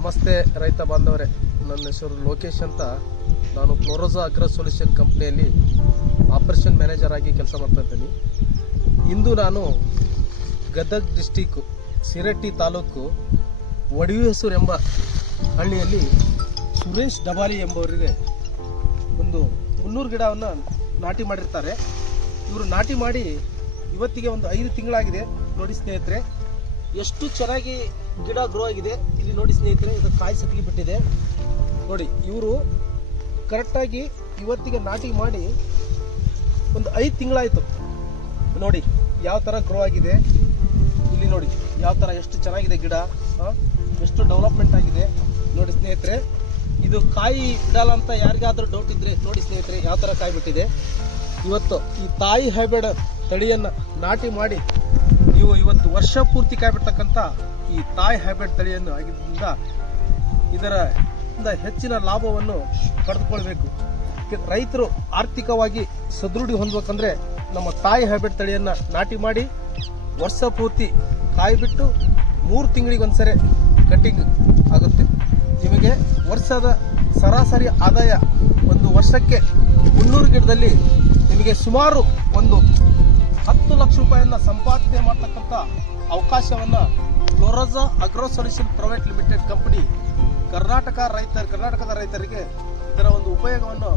ನಮಸ್ತೆ ರೈತ ಬಾಂಧವರೇ. ನನ್ನ ಹೆಸರು ಲೋಕೇಶ್ ಅಂತ. ನಾನು ಕ್ಲೋರೋಸಾ ಅಗ್ರ ಸೊಲ್ಯೂಷನ್ ಕಂಪ್ನಿಯಲ್ಲಿ ಆಪರೇಷನ್ ಮ್ಯಾನೇಜರ್ ಆಗಿ ಕೆಲಸ ಮಾಡ್ತಾ ಇದ್ದೀನಿ. ಇಂದು ನಾನು ಗದಗ್ ಡಿಸ್ಟಿಕ್ಕು ಸಿರಟ್ಟಿ ತಾಲೂಕು ಹೆಸರು ಎಂಬ ಹಳ್ಳಿಯಲ್ಲಿ ಸುರೇಶ್ ಡಬಾಲಿ ಎಂಬವರಿಗೆ ಒಂದು ಮುನ್ನೂರು ಗಿಡವನ್ನು ನಾಟಿ ಮಾಡಿರ್ತಾರೆ. ಇವರು ನಾಟಿ ಮಾಡಿ ಇವತ್ತಿಗೆ ಒಂದು ಐದು ತಿಂಗಳಾಗಿದೆ. ನೋಡಿ ಸ್ನೇಹಿತರೆ, ಎಷ್ಟು ಚೆನ್ನಾಗಿ ಗಿಡ ಗ್ರೋ ಆಗಿದೆ. ಇಲ್ಲಿ ನೋಡಿ ಸ್ನೇಹಿತರೆ, ಇದು ಕಾಯಿ ಸತ್ತಿಗೆ ಬಿಟ್ಟಿದೆ. ನೋಡಿ, ಇವರು ಕರೆಕ್ಟಾಗಿ ಇವತ್ತಿಗೆ ನಾಟಿ ಮಾಡಿ ಒಂದು ಐದು ತಿಂಗಳಾಯಿತು. ನೋಡಿ, ಯಾವ ಥರ ಗ್ರೋ ಆಗಿದೆ. ಇಲ್ಲಿ ನೋಡಿ, ಯಾವ ಥರ ಎಷ್ಟು ಚೆನ್ನಾಗಿದೆ ಗಿಡ ಎಷ್ಟು ಡೆವಲಪ್ಮೆಂಟ್ ಆಗಿದೆ. ನೋಡಿ ಸ್ನೇಹಿತರೆ, ಇದು ಕಾಯಿ ಬಿಡಲ್ಲ ಅಂತ ಯಾರಿಗಾದ್ರೂ ಡೌಟ್ ಇದ್ರೆ ನೋಡಿ ಸ್ನೇಹಿತರೆ, ಯಾವ ಥರ ಕಾಯಿ ಬಿಟ್ಟಿದೆ. ಇವತ್ತು ಈ ತಾಯಿ ಹೈಬ್ರಿಡ್ ತಳಿಯನ್ನು ನಾಟಿ ಮಾಡಿ ನೀವು ಇವತ್ತು ವರ್ಷ ಪೂರ್ತಿ ಕಾಯಿ ಬಿಡ್ತಕ್ಕಂಥ ಈ ತಾಯಿ ಹೈಬ್ರಿಡ್ ತಳಿಯನ್ನು ಆಗಿದ್ದರಿಂದ ಇದರ ಇಂದ ಹೆಚ್ಚಿನ ಲಾಭವನ್ನು ಪಡೆದುಕೊಳ್ಬೇಕು. ರೈತರು ಆರ್ಥಿಕವಾಗಿ ಸದೃಢಿ ಹೊಂದಬೇಕಂದ್ರೆ ನಮ್ಮ ತಾಯಿ ಹೈಬ್ರಿಡ್ ತಳಿಯನ್ನು ನಾಟಿ ಮಾಡಿ ವರ್ಷ ಪೂರ್ತಿ ಕಾಯಿ ಬಿಟ್ಟು ಮೂರು ತಿಂಗಳಿಗೆ ಒಂದ್ಸರಿ ಕಟ್ಟಿಂಗ್ ಆಗುತ್ತೆ. ನಿಮಗೆ ವರ್ಷದ ಸರಾಸರಿ ಆದಾಯ ಒಂದು ವರ್ಷಕ್ಕೆ ಮುನ್ನೂರು ಗಿಡದಲ್ಲಿ ನಿಮಗೆ ಸುಮಾರು ಒಂದು ಹತ್ತು ಲಕ್ಷ ರೂಪಾಯಿಯನ್ನು ಸಂಪಾದನೆ ಮಾಡ್ತಕ್ಕಂಥ ಅವಕಾಶವನ್ನ Floroza agro solution private limited company Karnataka ರೈತ ಕರ್ನಾಟಕದ ರೈತರಿಗೆ ಇದರ ಒಂದು ಉಪಯೋಗವನ್ನು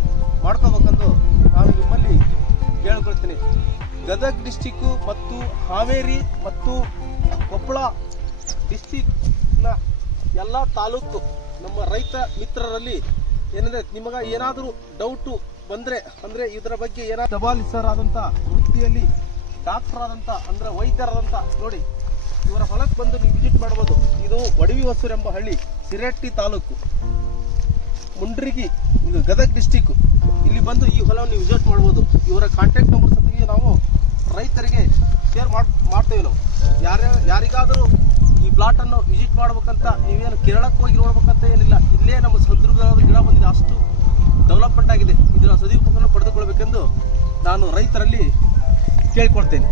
ಮಾಡ್ಕೋಬೇಕೆಂದು ನಾನು ನಿಮ್ಮಲ್ಲಿ ಕೇಳ್ಕೊಳ್ತೀನಿ. ಗದಗ್ ಡಿಸ್ಟಿಕ್ಕು ಮತ್ತು ಹಾವೇರಿ ಮತ್ತು ಕೊಪ್ಪಳ ಡಿಸ್ಟಿಕ್ನ ಎಲ್ಲ ತಾಲೂಕು ನಮ್ಮ ರೈತ ಮಿತ್ರರಲ್ಲಿ ಏನಂದ್ರೆ ನಿಮಗೆ ಏನಾದರೂ ಡೌಟು ಬಂದ್ರೆ, ಅಂದ್ರೆ ಇದರ ಬಗ್ಗೆ ಏನಾದ್ರು ದಬಾಲಿಸರಾದಂಥ ವೃತ್ತಿಯಲ್ಲಿ ಡಾಕ್ಟರ್ ಆದಂತ ಅಂದ್ರೆ ವೈದ್ಯರಾದಂತ ನೋಡಿ ಇವರ ಹೊಲಕ್ಕೆ ಬಂದು ನೀವು ವಿಸಿಟ್ ಮಾಡ್ಬೋದು. ಇದು ಒಡವಿ ಎಂಬ ಹಳ್ಳಿ, ಸಿರಟ್ಟಿ ತಾಲೂಕು. ಮುಂಡ್ರಿಗಿ, ಇದು ಗದಗ್ ಡಿಸ್ಟಿಕ್ ಇಲ್ಲಿ ಬಂದು ಈ ಹೊಲವನ್ನು ನೀವು ವಿಸಿಟ್ ಮಾಡ್ಬೋದು. ಇವರ ಕಾಂಟ್ಯಾಕ್ಟ್ ನಂಬರ್ ಸತಿಗೆ ನಾವು ರೈತರಿಗೆ ಶೇರ್ ಮಾಡ್, ಮಾಡ್ತೇವೆ ನಾವು. ಯಾರ, ಯಾರಿಗಾದರೂ ಈ ಪ್ಲಾಟ್ ಅನ್ನು ವಿಸಿಟ್ ಮಾಡ್ಬೇಕಂತ, ನೀವೇನು ಕೇರಳಕ್ಕೆ ಹೋಗಿ ನೋಡ್ಬೇಕಂತ ಏನಿಲ್ಲ. ಇಲ್ಲೇ ನಮ್ಮ ಸದೃಢವಾದ ಗಿಡ ಬಂದಿದೆ. ಅಷ್ಟು ಡೆವಲಪ್ಮೆಂಟ್ ಆಗಿದೆ. ಇದರ ಸದುಪಯೋಗವನ್ನು ಪಡೆದುಕೊಳ್ಬೇಕೆಂದು ನಾನು ರೈತರಲ್ಲಿ ಕೇಳ್ಕೊಳ್ತೇನೆ.